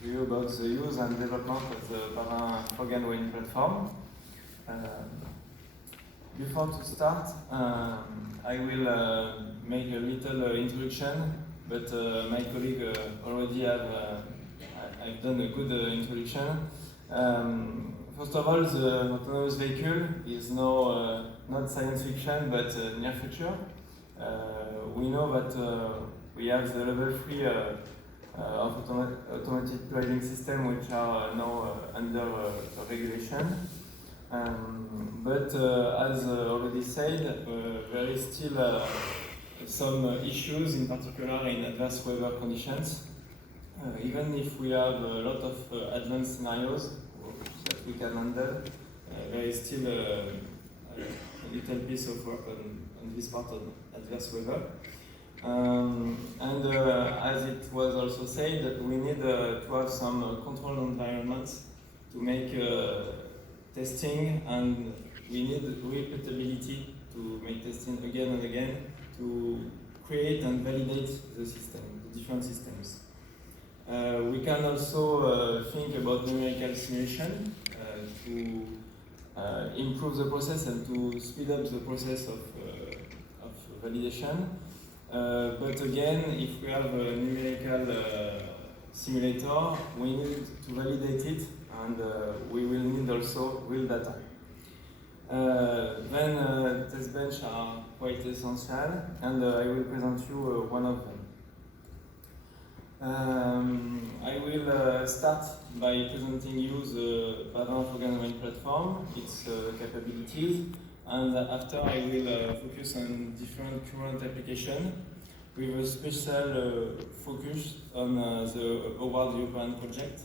to you about the use and development of the Pavin fog and rain platform. Before to start, I will make a little introduction, but my colleague already I've done a good introduction. First of all, the autonomous vehicle is now not science fiction, but near future. We know that we have the level 3 of automatic driving system, which are now under regulation. But as already said, there is still some issues, in particular in adverse weather conditions. Even if we have a lot of advanced scenarios that we can handle, there is still a little piece of work on this part of adverse weather. As it was also said, we need to have some controlled environments to make testing, and we need repeatability to make testing again and again to create and validate the system, the different systems. We can also think about numerical simulation to improve the process and to speed up the process of validation. But again, if we have a numerical simulator, we need to validate it, and we will need also real data. Then test bench are quite essential, and I will present you one of them. I will start by presenting you the Pavin fog and rain platform, its capabilities, and after I will focus on different current applications with a special focus on the Award European project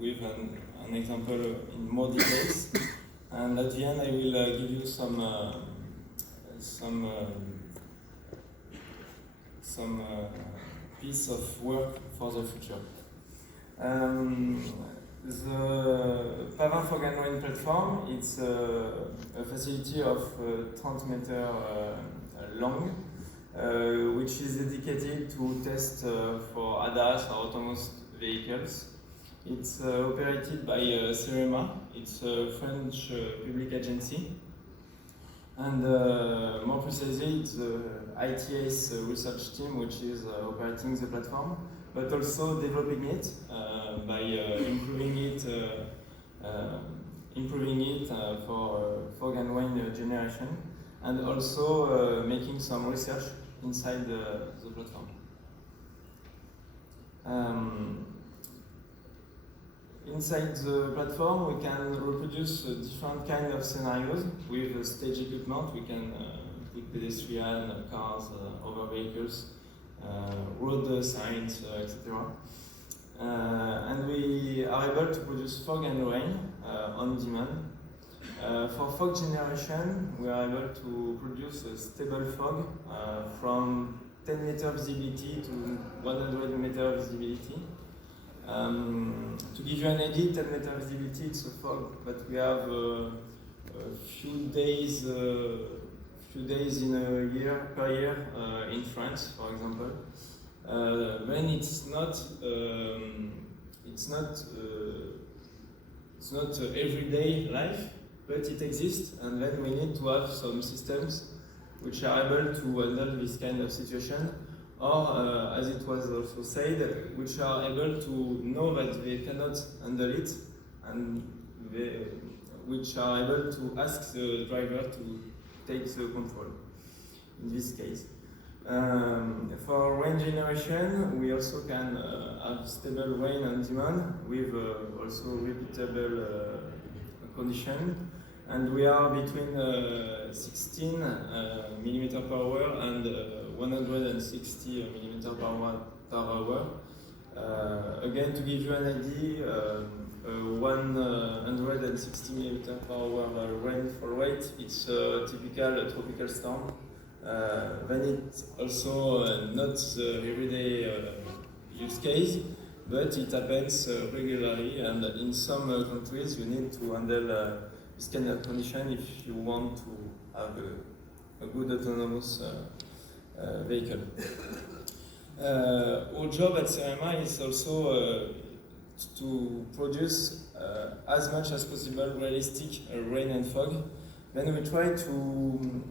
with an example in more details. And at the end I will give you some piece of work for the future. The Pavin fog and rain platform, it's a facility of 30 meters long, which is dedicated to test for ADAS or autonomous vehicles. It's operated by CEREMA, it's a French public agency. And more precisely, it's the ITS research team which is operating the platform, but also developing it by improving it for fog and rain generation, and also making some research inside the platform. Inside the platform, we can reproduce different kinds of scenarios with stage equipment. We can put pedestrian, cars, other vehicles, road signs, etc. And we are able to produce fog and rain on demand. For fog generation, we are able to produce a stable fog from 10 meter visibility to 100 meter visibility. To give you an idea, 10 meter visibility, it's a fog, but we have a few days in a year, per year, in France, for example. When it's not everyday life, but it exists, and then we need to have some systems which are able to handle this kind of situation, or as it was also said, which are able to know that they cannot handle it, and which are able to ask the driver to take the control, in this case. For rain generation, we also can have stable rain on demand with also repeatable condition, and we are between 16 millimeter per hour and 160 millimeter per hour. Again, to give you an idea, 160 millimeter per hour rainfall rate, it's a typical tropical storm. Then it's also not the everyday use case, but it happens regularly, and in some countries you need to handle this kind of condition if you want to have a good autonomous vehicle. Our job at CRMA is also to produce as much as possible realistic rain and fog. Then we try to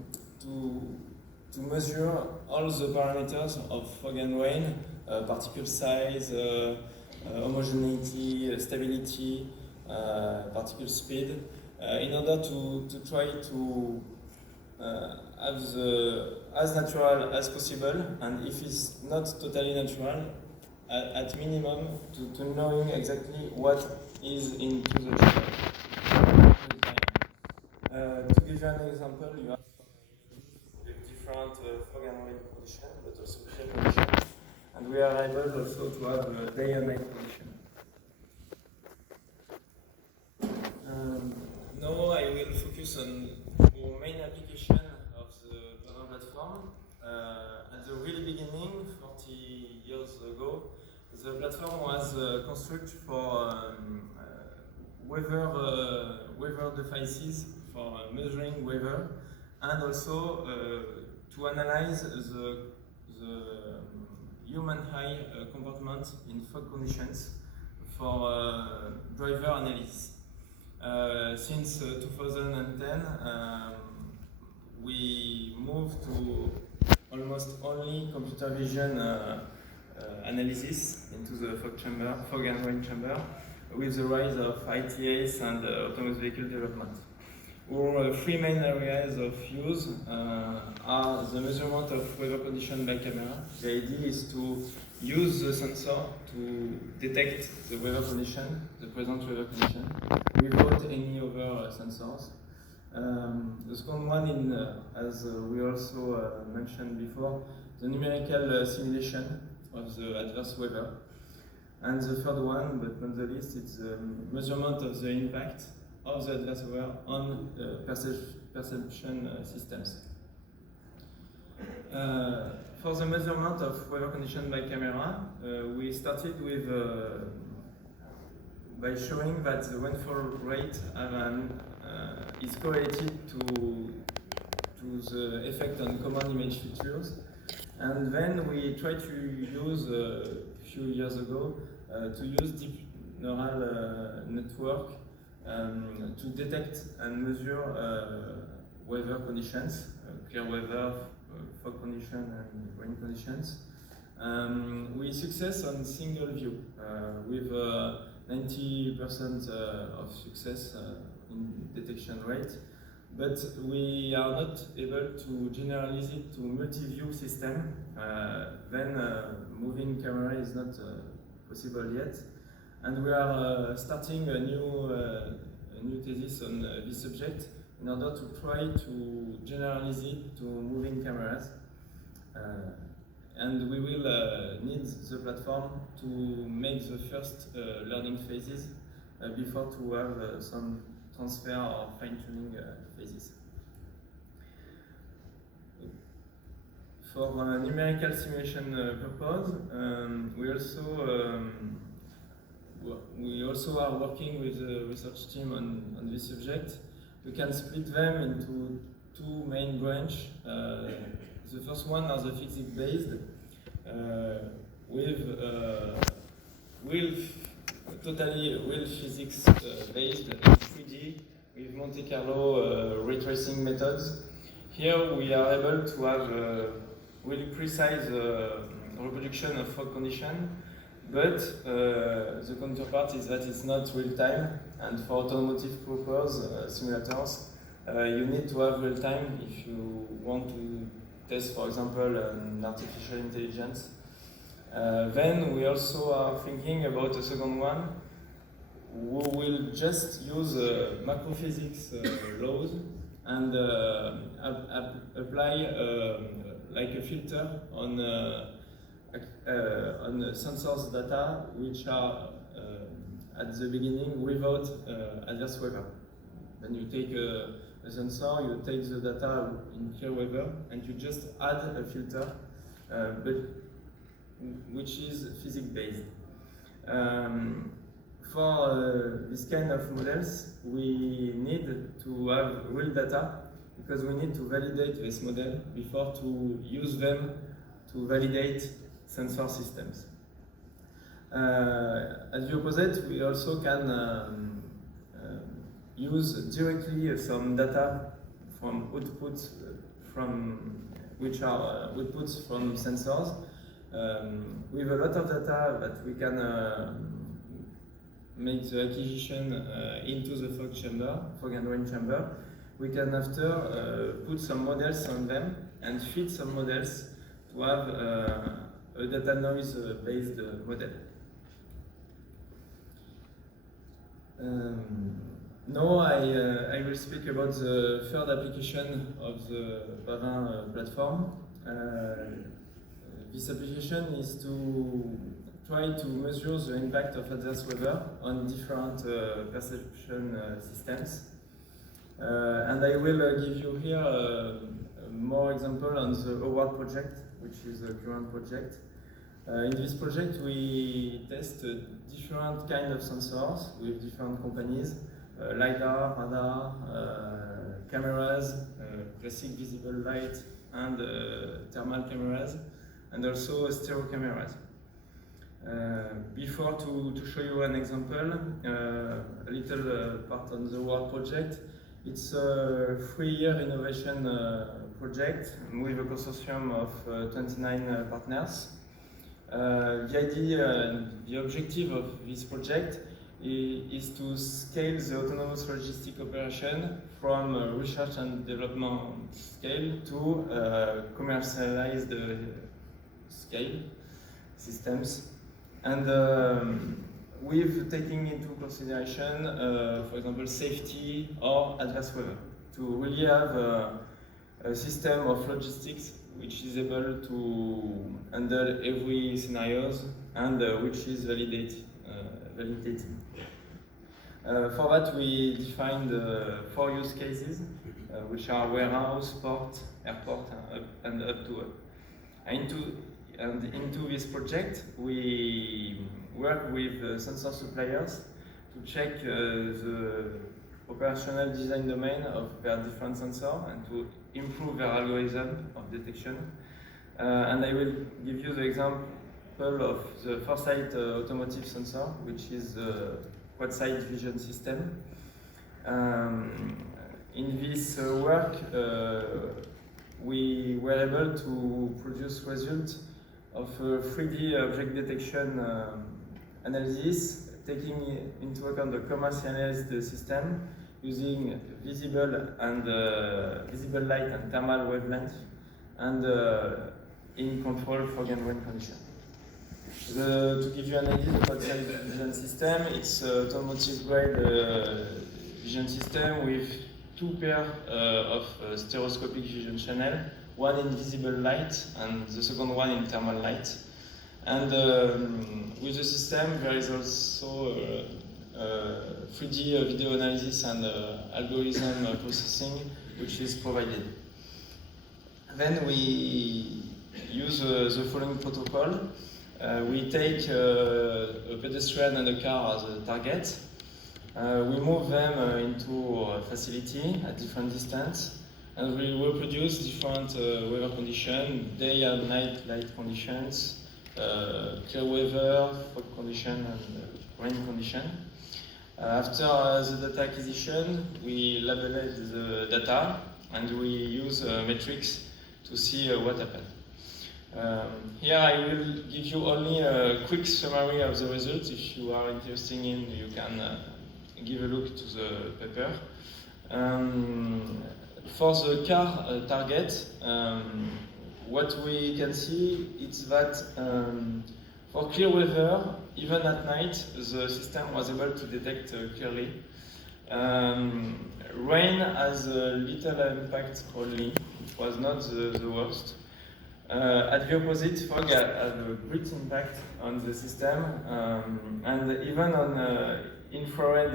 measure all the parameters of fog and rain, particle size, homogeneity, stability, particle speed, in order to try to have as natural as possible, and if it's not totally natural, at minimum to knowing exactly what is into the channel. To give you an example, you have different fog and rain conditions, but also clear conditions, and we are able also to have day and night condition. Now I will focus on our main application of the Clover platform. At the really beginning, 40 years ago, the platform was constructed for weather devices for measuring weather, and also to analyze the human eye comportment in fog conditions for driver analysis. Since 2010, we moved to almost only computer vision analysis into the fog and rain chamber, with the rise of ITS and autonomous vehicle development. Our three main areas of use are the measurement of weather condition by camera. The idea is to use the sensor to detect the weather condition, the present weather condition, without any other sensors. The second one, as we also mentioned before, the numerical simulation of the adverse weather. And the third one, but not the least, it's the measurement of the impact of the adverse weather on perception systems. For the measurement of weather condition by camera, we started with by showing that the rainfall rate is correlated to the effect on common image features. And then we tried to use, a few years ago, to use deep neural network to detect and measure weather conditions, clear weather, fog condition and rain conditions. We success on single view with 90% of success in detection rate, but we are not able to generalize it to multi-view system. Then moving camera is not possible yet, and we are starting a new thesis on this subject in order to try to generalize it to moving cameras. And we will need the platform to make the first learning phases before to have some transfer or fine-tuning phases. For numerical simulation purpose, we also are working with the research team on this subject. We can split them into two main branches. The first one are the physics-based, totally real physics based 3D with Monte Carlo ray tracing methods. Here we are able to have really precise reproduction of fog condition, but the counterpart is that it's not real time, and for automotive purpose simulators, you need to have real time if you want to test, for example, an artificial intelligence. Then we also are thinking about a second one. We will just use macrophysics laws and apply like a filter on sensors data which are at the beginning without adverse weather. When you take a sensor, you take the data in clear weather and you just add a filter, but which is physics-based. For this kind of models, we need to have real data because we need to validate this model before to use them to validate sensor systems. At the opposite, we also can use directly some data from outputs which are outputs from sensors. With a lot of data that we can make the acquisition into the fog and rain chamber, we can after put some models on them and feed some models to have a data noise based model. Now I will speak about the third application of the Bavin platform. This application is to try to measure the impact of adverse weather on different perception systems. And I will give you here more example on the award project, which is the current project. In this project, we test different kind of sensors with different companies, LiDAR, radar, cameras, classic visible light, and thermal cameras, and also stereo cameras. Before to show you an example, a little part on the award project. It's a 3-year innovation project with a consortium of 29 partners. The idea, the objective of this project is to scale the autonomous logistic operation from research and development scale to commercialized scale systems. And with taking into consideration, for example, safety or adverse weather, to really have a system of logistics which is able to handle every scenarios and which is validated. For that, we defined 4 use cases, which are warehouse, port, airport, and up to up. Into this project, we work with sensor suppliers to check the operational design domain of their different sensors and to improve their algorithm of detection. And I will give you the example of the Foresight automotive sensor, which is a quad-side vision system. In this work, we were able to produce results of 3D object detection analysis, taking into account the commercialized system using visible light and thermal wavelength, and in control fog and rain condition. To give you an idea, the quad-side vision system, it's an automotive grade vision system with 2 pairs of stereoscopic vision channel, one in visible light and the second one in thermal light. And with the system, there is also 3D video analysis and algorithm processing, which is provided. Then we use the following protocol. We take a pedestrian and a car as a target. We move them into a facility at different distance, and we reproduce different weather conditions, day and night light conditions, clear weather, fog condition, and rain condition. After the data acquisition, we labeled the data, and we use metrics to see what happened. Here I will give you only a quick summary of the results. If you are interested in, you can give a look to the paper. For the car target, what we can see is that for clear weather, even at night, the system was able to detect clearly. Rain has a little impact only. It was not the worst. At the opposite, fog had a great impact on the system, and even on infrared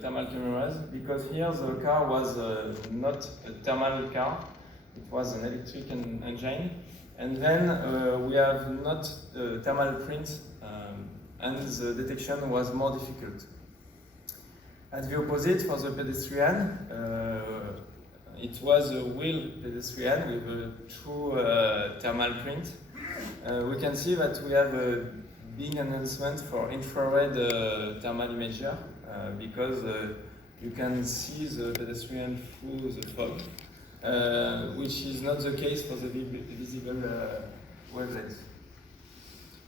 thermal cameras, because here the car was not a thermal car, it was an electric engine, and then we have not thermal print, and the detection was more difficult. At the opposite, for the pedestrian, it was a wheel pedestrian with a true thermal print, we can see that we have a big enhancement for infrared thermal imager because you can see the pedestrian through the fog, which is not the case for the visible wavelength.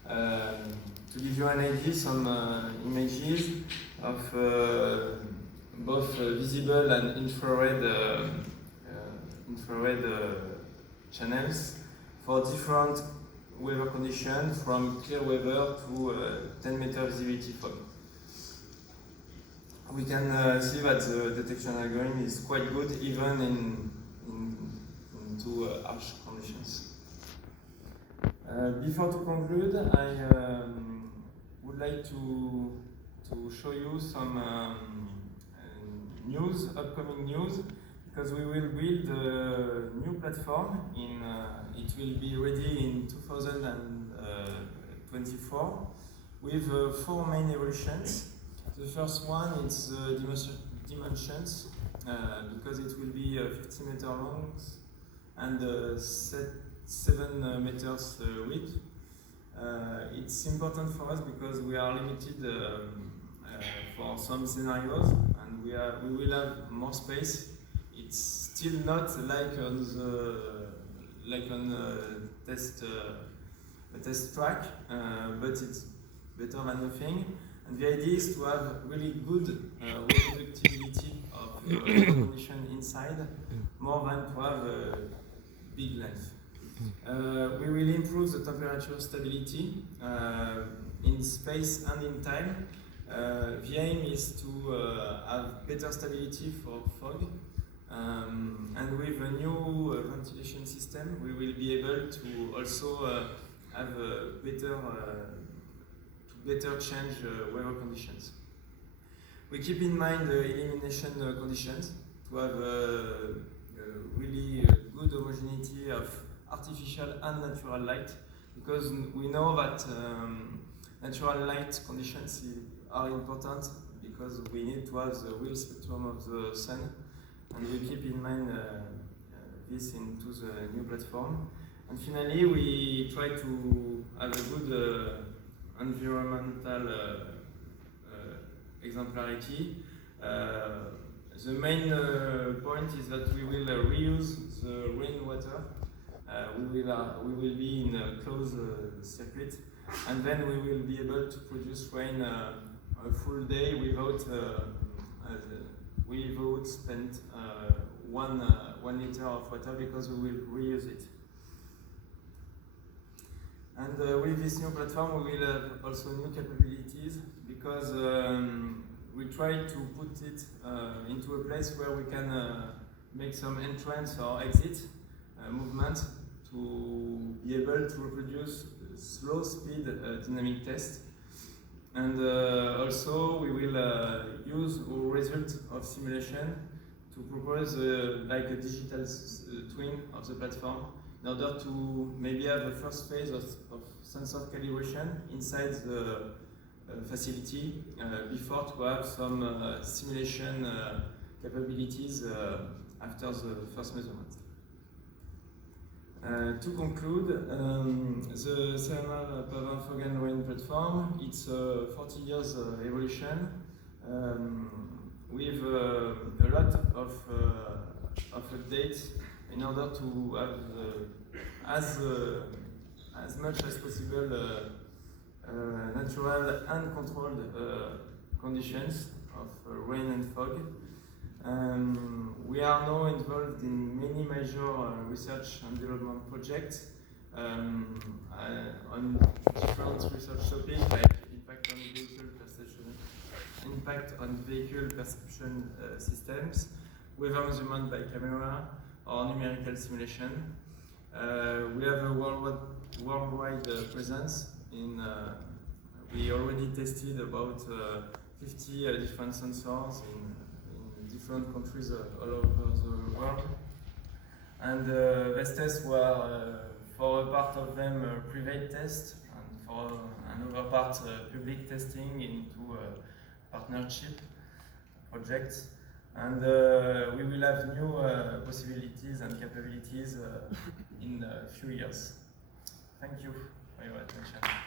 To give you an idea, some images of both visible and infrared channels for different weather conditions, from clear weather to 10 meter visibility fog. We can see that the detection algorithm is quite good even into harsh conditions. Before to conclude, I would like to show you some upcoming news, because we will build a new platform. It will be ready in 2024 with 4 main evolutions. The first one is the dimensions, because it will be 50 meters long and 7 meters width. It's important for us because we are limited for some scenarios, and we will have more space. It's still not like on a test track, but it's better than nothing. And the idea is to have really good reproducibility of condition inside, more than to have a big length. We will improve the temperature stability in space and in time. The aim is to have better stability for fog, and with a new ventilation system, we will be able to also have better change weather conditions. We keep in mind the illumination conditions to have really good homogeneity of artificial and natural light, because we know that natural light conditions are important because we need to have the real spectrum of the sun, and we keep in mind this into the new platform. And finally, we try to have a good environmental exemplarity. The main point is that we will reuse the rainwater. We will be in a closed circuit, and then we will be able to produce rain a full day without spend 1 liter of water, because we will reuse it. And with this new platform, we will have also new capabilities, because we try to put it into a place where we can make some entrance or exit movement to be able to reproduce slow speed dynamic test. And also we will use our result of simulation to propose like a digital twin of the platform, in order to maybe have a first phase of sensor calibration inside the facility before to have some simulation capabilities after the first measurement. To conclude, the CMR Pavin Fog and Rain platform, it's a 40 years evolution with a lot of updates in order to have as much as possible natural and controlled conditions of rain and fog. We are now involved in many major research and development projects on different research topics, like impact on vehicle perception systems, weather measurement by camera, or numerical simulation. We have a worldwide presence. We already tested about 50 different sensors in different countries all over the world. And these tests were, for a part of them, private tests, and for another part, public testing into partnership projects. And we will have new possibilities and capabilities in a few years. Thank you. for your attention.